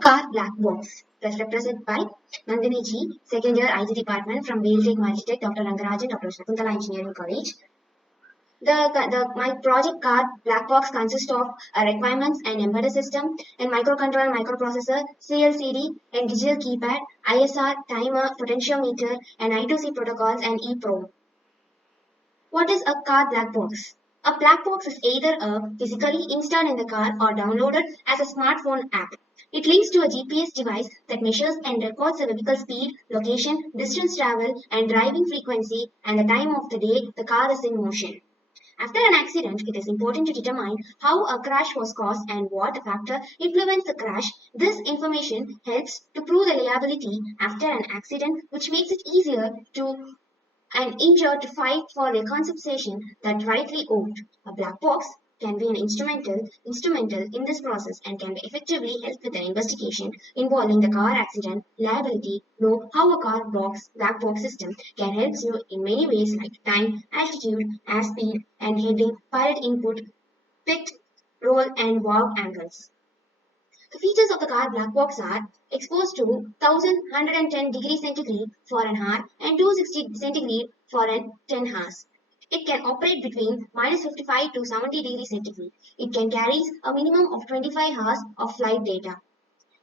Car black box. That's represented by Nandini G, second year IT department from Wheeltech Multitech, Dr. Rangarajan, Dr. Shakuntala Engineering College. My project card black box consists of requirements and embedded system and microcontroller, microprocessor, CLCD and digital keypad, ISR, timer, potentiometer and I2C protocols and EEPROM. What is a car black box? A black box is either physically installed in the car or downloaded as a smartphone app. It links to a GPS device that measures and records the vehicle speed, location, distance traveled, and driving frequency and the time of the day the car is in motion. After an accident, it is important to determine how a crash was caused and what factor influenced the crash. This information helps to prove the liability after an accident, which makes it easier to an injured to fight for their compensation that rightly owed. A black box can be an instrumental in this process and can effectively help with an investigation involving the car accident liability. Know how a black box system can help you in many ways like time, altitude, air speed, and heading, pilot input, pit, roll, and valve angles. The features of the car black box are exposed to 1110 degrees centigrade for an hour and 260 centigrade for an 10 hours. It can operate between minus 55 to 70 degrees centigrade. It can carry a minimum of 25 hours of flight data.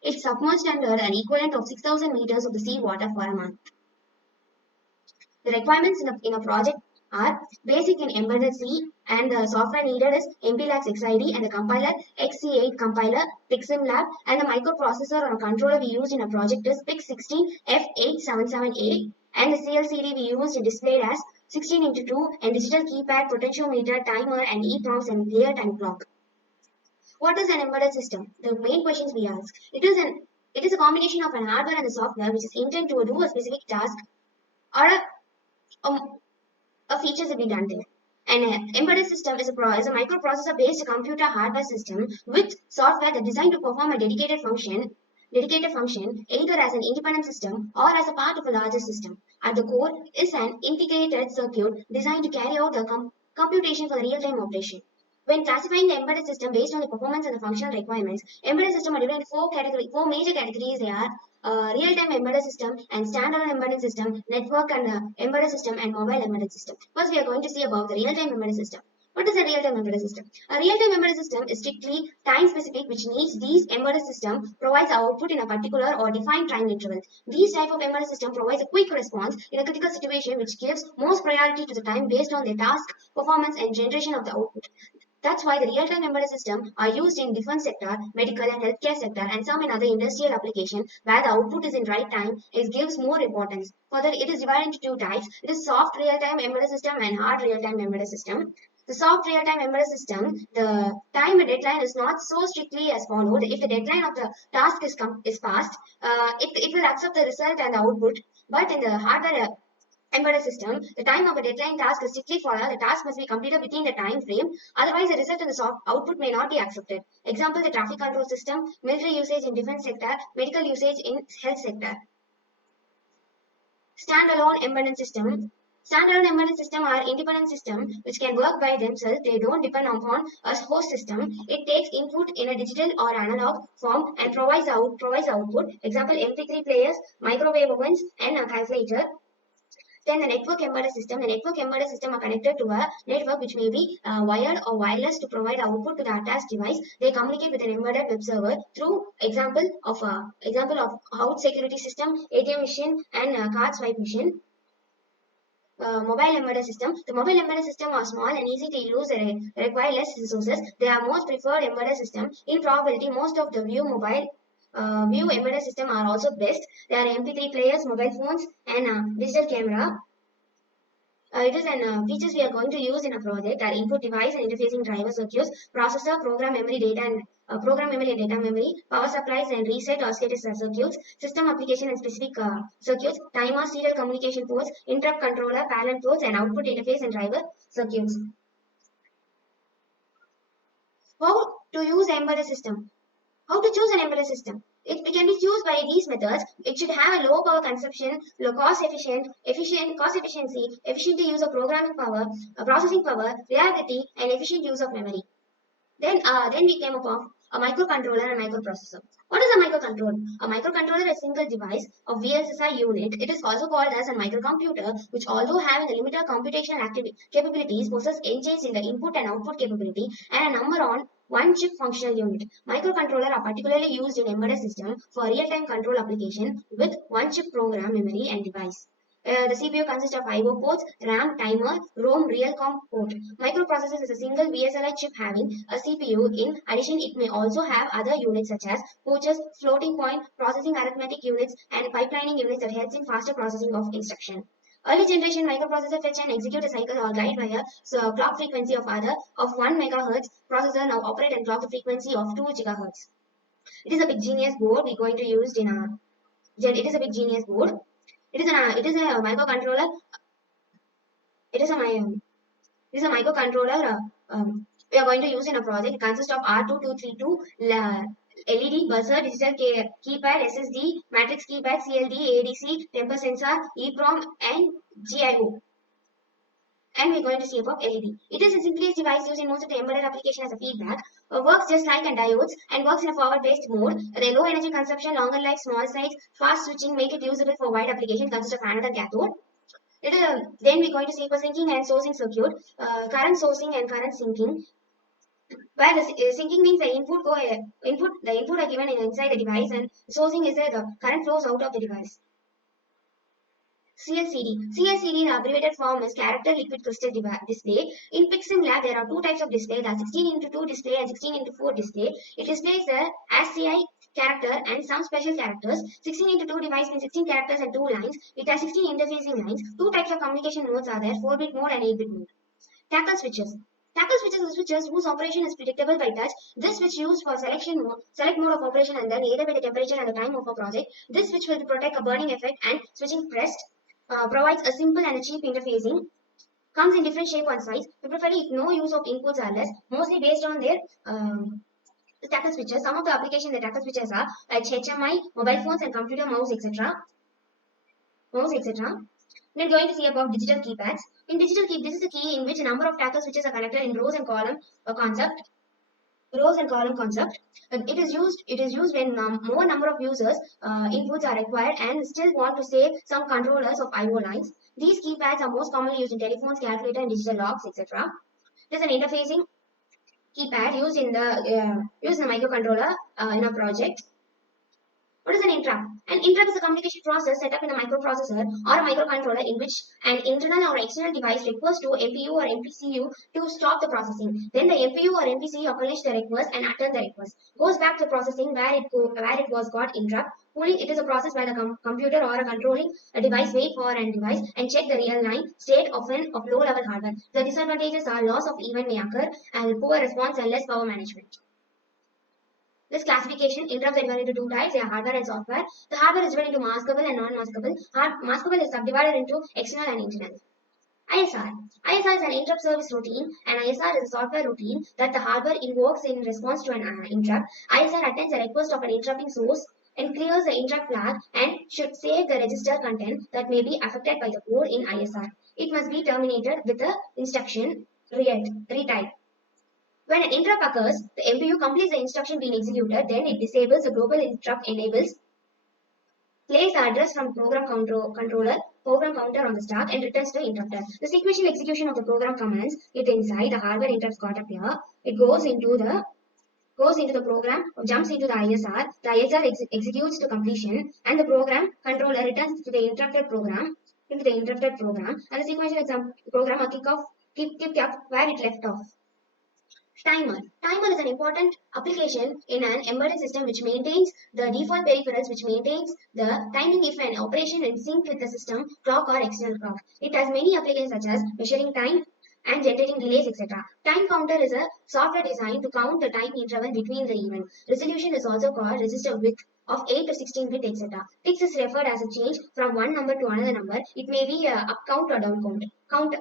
It's submerged under an equivalent of 6,000 meters of the sea water for a month. The requirements in a project are basic and embedded C, and the software needed is MPLAX XID and the compiler XC8 compiler, PiximLab, and the microprocessor or controller we used in a project is PIC16F877A, and the CLCD we used displayed as 16:2 and digital keypad, potentiometer, timer, and EEPROMs and clear time clock. What is an embedded system? The main questions we ask. It is a combination of an hardware and the software which is intended to do a specific task or a feature to be done there. An embedded system is a microprocessor-based computer hardware system with software that is designed to perform a dedicated function either as an independent system or as a part of a larger system. At the core is an integrated circuit designed to carry out the computation for the real-time operation. When classifying the embedded system based on the performance and the functional requirements, embedded system are divided into four major categories. They are real-time embedded system and standalone embedded system, network and embedded system, and mobile embedded system. First, we are going to see about the real-time embedded system. What is a real-time embedded system? A real-time embedded system is strictly time-specific, which needs these embedded system provides output in a particular or defined time interval. These type of embedded system provides a quick response in a critical situation, which gives most priority to the time based on the task, performance, and generation of the output. That's why the real-time embedded system are used in defense sector, medical and healthcare sector, and some in other industrial application where the output is in right time. It gives more importance. Further, it is divided into two types. It is soft real-time embedded system and hard real-time embedded system. The soft real-time embedded system, the time deadline is not so strictly as followed. If the deadline of the task is passed, it will accept the result and the output. But in the hardware embedded system, the time of a deadline task is strictly followed. The task must be completed within the time frame. Otherwise, the result in the output may not be accepted. Example, the traffic control system, military usage in defense sector, medical usage in health sector. Standalone embedded system. Standalone embedded system are independent system which can work by themselves. They don't depend upon a host system. It takes input in a digital or analog form and provides output. Example, MP3 players, microwave ovens, and a calculator. Then the network embedded system. The network embedded system are connected to a network which may be wired or wireless to provide output to the attached device. They communicate with an embedded web server through example of house security system, ATM machine, and card swipe machine. Mobile embedded system. The mobile embedded system are small and easy to use and require less resources. They are most preferred embedded system. In probability, most of the view embedded system are also best. There are MP3 players, mobile phones, and digital camera. It is an features we are going to use in a project are input device and interfacing driver circuits, processor, program memory, data and program memory and data memory, power supplies and reset or status circuits, system application and specific circuits, timer, serial communication ports, interrupt controller, parallel ports, and output interface and driver circuits. How to use embedded system? How to choose an embedded system? It can be chosen by these methods. It should have a low power consumption, low cost cost efficiency, efficient use of programming power, processing power, reliability, and efficient use of memory. Then we came upon a microcontroller and microprocessor. What is a microcontroller? A microcontroller is a single device of VLSI unit. It is also called as a microcomputer, which although having a limited computational capabilities, possess engines in the input and output capability and a number on one chip functional unit. Microcontrollers are particularly used in embedded systems for real-time control application with one chip program, memory, and device. The CPU consists of I/O ports, RAM, timer, ROM, real-com port. Microprocessor is a single VSLI chip having a CPU. In addition, it may also have other units such as coaches, floating point, processing arithmetic units, and pipelining units that helps in faster processing of instruction. Early generation microprocessor fetch and execute a cycle or guide via clock frequency of 1 MHz. Processor now operate and clock the frequency of 2 GHz. It is a big genius board we're going to use in a. It is a big genius board. It is a microcontroller. It is a microcontroller. We are going to use in a project. It consists of R2232 LED buzzer, digital keypad, SSD, matrix keypad, CLD, ADC, temper sensor, EEPROM, and GIO. And we're going to see about LED. It is the simplest device used in most of the embedded application as a feedback. Works just like a diodes and works in a forward-based mode. The low energy consumption, longer life, small size, fast switching make it usable for wide application. Consists of anode and cathode. Then we're going to see for syncing and sourcing circuit, current sourcing and current syncing. Where the syncing means the input are given inside the device, and sourcing is the current flows out of the device. CLCD. CLCD, the abbreviated form is character liquid crystal display. In Pixel Lab, there are two types of display, the 16:2 display and 16:4 display. It displays the ASCII character and some special characters. 16:2 device means 16 characters and 2 lines. It has 16 interfacing lines. Two types of communication modes are there, 4-bit mode and 8-bit mode. Tackle switches. Tackle switches are switches whose operation is predictable by touch. This switch used for select mode of operation and then either by the temperature and the time of a project. This switch will protect a burning effect and switching pressed. Provides a simple and a cheap interfacing. Comes in different shape and size. Preferably if no use of inputs are less. Mostly based on their tackle switches. Some of the applications the tackle switches are like HMI, mobile phones and computer mouse, etc. We're going to see about digital keypads. In digital key, this is a key in which a number of tackle switches are connected in rows and column concept. It is used when more number of users inputs are required and still want to save some controllers of I/O lines. These keypads are most commonly used in telephones, calculator, and digital locks, etc. There's an interfacing keypad used in the microcontroller in a project. What is an interrupt? An interrupt is a communication process set up in a microprocessor or a microcontroller in which an internal or external device requests to MPU or MPCU to stop the processing. Then the MPU or MPCU acknowledge the request and return the request. Goes back to processing where it was got interrupt. Pooling, it is a process where the computer or a controlling a device wait for a device and check the real line state of low level hardware. The disadvantages are loss of event may occur and poor response and less power management. This classification, interrupts are divided into two types, they are hardware and software. The hardware is divided into maskable and non-maskable. Maskable is subdivided into external and internal. ISR. ISR is an interrupt service routine, and ISR is a software routine that the hardware invokes in response to an interrupt. ISR attends a request of an interrupting source and clears the interrupt flag and should save the register content that may be affected by the code in ISR. It must be terminated with the instruction retype. When an interrupt occurs, the MPU completes the instruction being executed, then it disables the global interrupt enables, plays the address from program counter on the stack and returns to interrupter. The sequential execution of the program commands it inside the hardware interrupts got up here. It goes into the program, jumps into the ISR. The ISR executes to completion, and the program controller returns to the interrupted program and the sequential program will kick up where it left off. Timer. Timer is an important application in an embedded system which maintains the default peripherals, which maintains the timing if an operation in sync with the system clock or external clock. It has many applications such as measuring time and generating delays, etc. Time counter is a software designed to count the time interval between the events. Resolution is also called register width of 8 to 16 bit, etc. Ticks is referred as a change from one number to another number. It may be a up count or down count.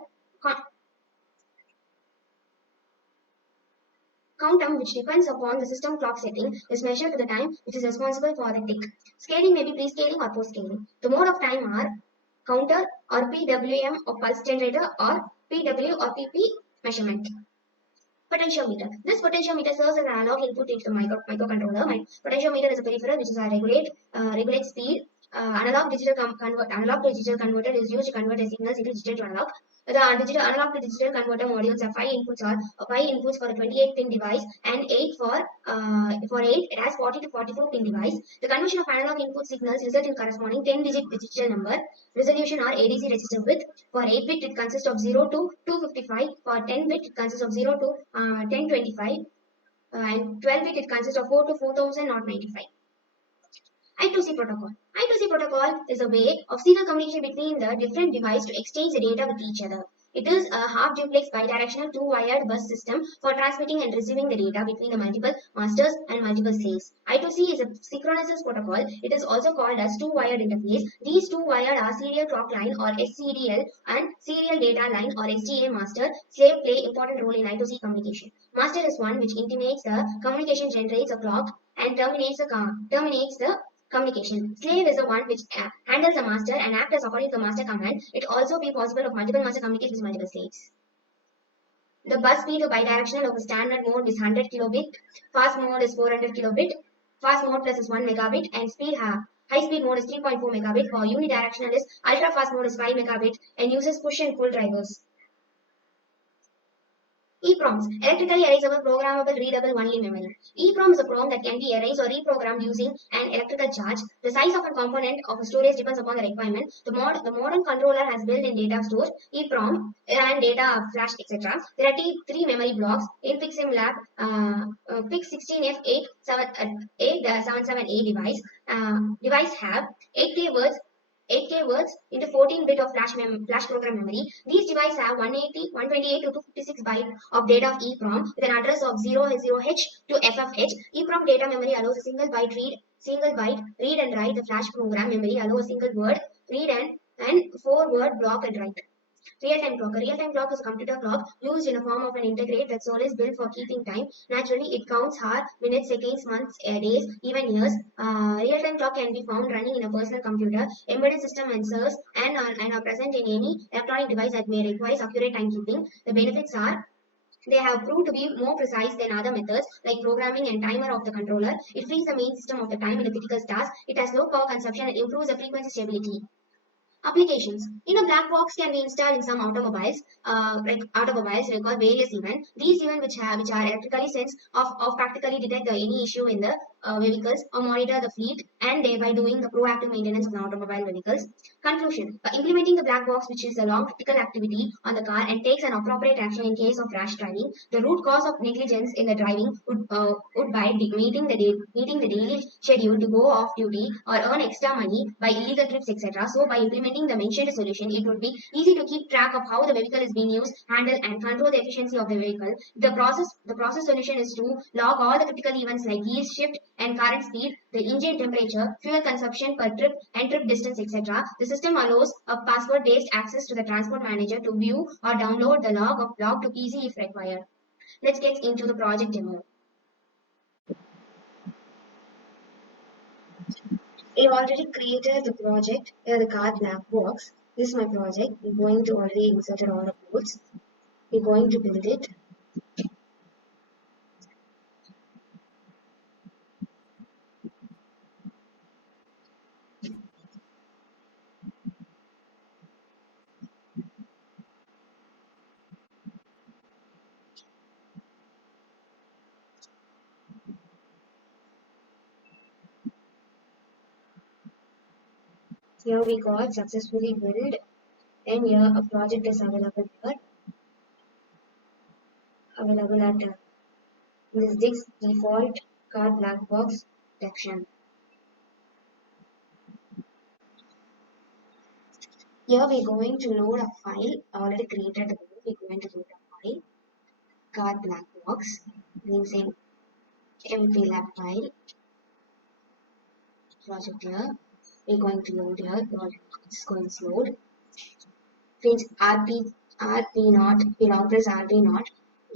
Countdown, which depends upon the system clock setting, is measured to the time which is responsible for the tick. Scaling may be pre-scaling or post-scaling. The mode of time are counter or PWM or pulse generator or PW or PP measurement. Potentiometer. This potentiometer serves as an analog input into the microcontroller. Potentiometer is a peripheral which is a regulate speed. Analog to digital converter is used to convert the signals into digital to analog. The digital analog to digital converter modules have five inputs for a 28-pin device and 8 for 8 it has 40 to 44-pin device. The conversion of analog input signals result in corresponding 10-digit digital number, resolution or ADC register width. For 8-bit it consists of 0 to 255. For 10-bit it consists of 0 to 1025. And 12-bit it consists of 4 to 4095. I2C protocol. I2C protocol is a way of serial communication between the different devices to exchange the data with each other. It is a half-duplex bidirectional two-wired bus system for transmitting and receiving the data between the multiple masters and multiple slaves. I2C is a synchronous protocol. It is also called as two-wired interface. These two-wired are serial clock line or SCDL and serial data line or SDA master slave play important role in I2C communication. Master is one which intimates the communication, generates a clock and terminates the communication. Slave is the one which handles the master and acts as according to the master command. It also be possible of multiple master communications with multiple slaves. The bus speed of bidirectional of a standard mode is 100 kilobit. Fast mode is 400 kilobit. Fast mode plus is 1 megabit and high speed mode is 3.4 megabit. For unidirectional is ultra fast mode is 5 megabit and uses push and pull drivers. EPROMs, electrically erasable, programmable, readable only memory. EPROM is a PROM that can be erased or reprogrammed using an electrical charge. The size of a component of a storage depends upon the requirement. The modern controller has built-in data stores, EPROM, and data flash, etc. There are three memory blocks in PICSIMLab, PIC16F877A device. Device have 8K words into 14-bit of flash program memory. These devices have 128 to 256 bytes of data of EPROM with an address of 00H to FFH. EPROM data memory allows a single byte read and write. The flash program memory allows a single word read and 4-word block and write. Real-time clock. A real-time clock is a computer clock used in a form of an integrate that soul is built for keeping time. Naturally, it counts hours, minutes, seconds, months, days, even years. Real-time clock can be found running in a personal computer, embedded system sensors, and are present in any electronic device that may require accurate timekeeping. The benefits are they have proved to be more precise than other methods like programming and timer of the controller. It frees the main system of the time in a critical task. It has low power consumption and improves the frequency stability. Applications. A black box can be installed in some automobiles, record various events. These events which are electrically sensed of practically detect any issue in the vehicles or monitor the fleet and thereby doing the proactive maintenance of the automobile vehicles. Conclusion. By implementing the black box, which is a long critical activity on the car and takes an appropriate action in case of rash driving, the root cause of negligence in the driving would by meeting the daily schedule to go off duty or earn extra money by illegal trips, etc. So by implementing the mentioned solution, it would be easy to keep track of how the vehicle is being used, handled, and control the efficiency of the vehicle. The process solution is to log all the critical events like yield, shift, and current speed, the engine temperature, fuel consumption per trip, and trip distance, etc. The system allows a password-based access to the transport manager to view or download the log to PC if required. Let's get into the project demo. I've already created the project, the car black box. This is my project. We're going to already insert all the codes. We're going to build it. Here we got successfully built, and here a project is available here. Available at this default car black box section. Here we're going to load a file. I already created the file. We're going to load a file. Car black box. Name same mplab file. Project here. We're going to load here. It's going to load. Print RP0. We'll press RP0.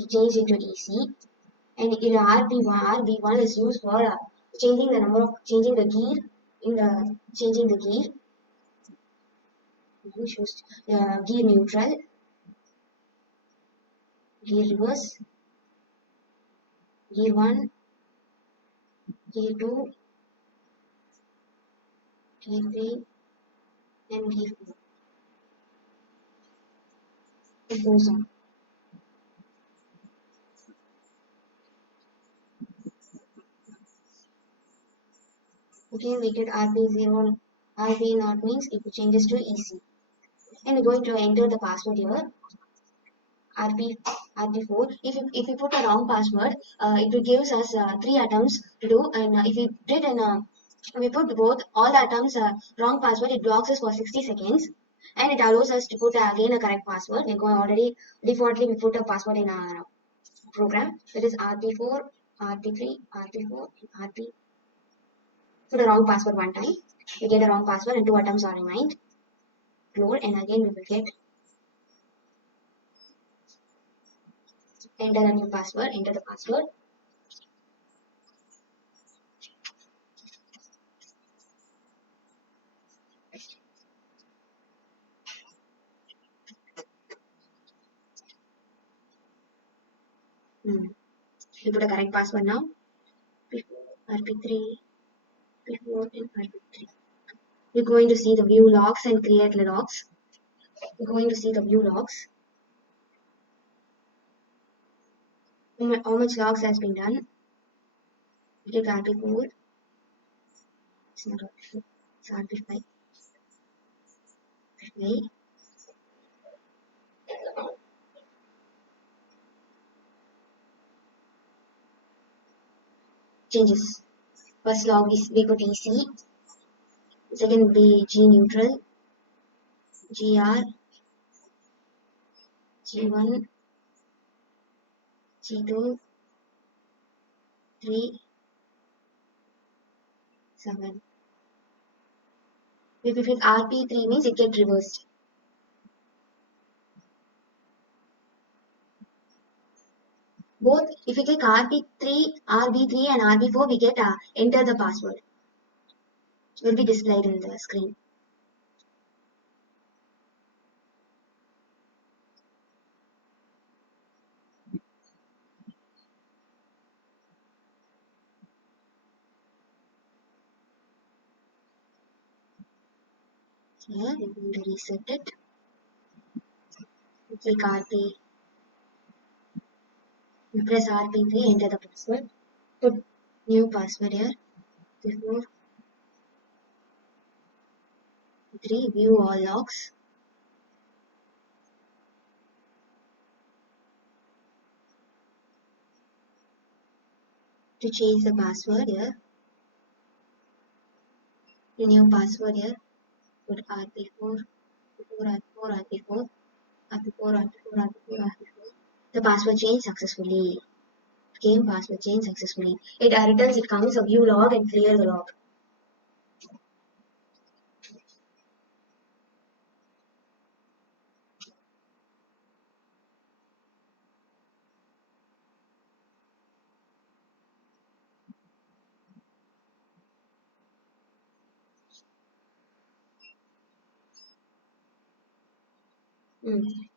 Change into DC. And RB1 is used for changing the gear changing the gear. Gear neutral, gear reverse, gear 1, gear 2, gear 3, and gear 4. It goes on. Again, we get RP0, RP0 means it changes to EC. And we're going to enter the password here, RP4. If we put a wrong password, it will gives us 3 attempts to do, and if we did we put both all the attempts wrong password, it blocks us for 60 seconds, and it allows us to put again a correct password. We're going already defaultly we put a password in our program, that is RP4, RP3, RP4, and RP. Put a wrong password one time, we get a wrong password and 2 attempts are remained. Load, and again we will get enter a new password, enter the password. You put a correct password now. P4, RP3, P4, and RP3. We're going to see the view logs and create logs. We're going to see the view logs. How much logs has been done? We take RP4. It's not RP4. It's RP5. 5. Changes. First log is we put EC. Second will be G neutral, GR, G1, G2, 3, 7. If we click RP3 means it gets reversed. Both, if we click RB3 and RB4, we get enter the password. It will be displayed in the screen. Here, we're going to reset it. Click RP. Press RP3, enter the password. Put new password here. 4, 3, view all logs. To change the password here, the new password here, put RP4, RP4, RP4, RP4, RP4, RP4, RP4. The password change successfully. Game password change successfully. It returns, it comes a view log and clear the log.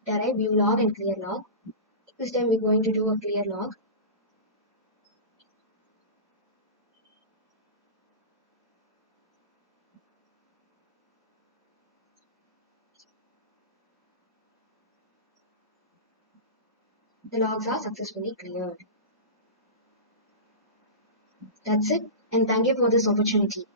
Array view log and clear log. This time we're going to do a clear log. The logs are successfully cleared. That's it, and thank you for this opportunity.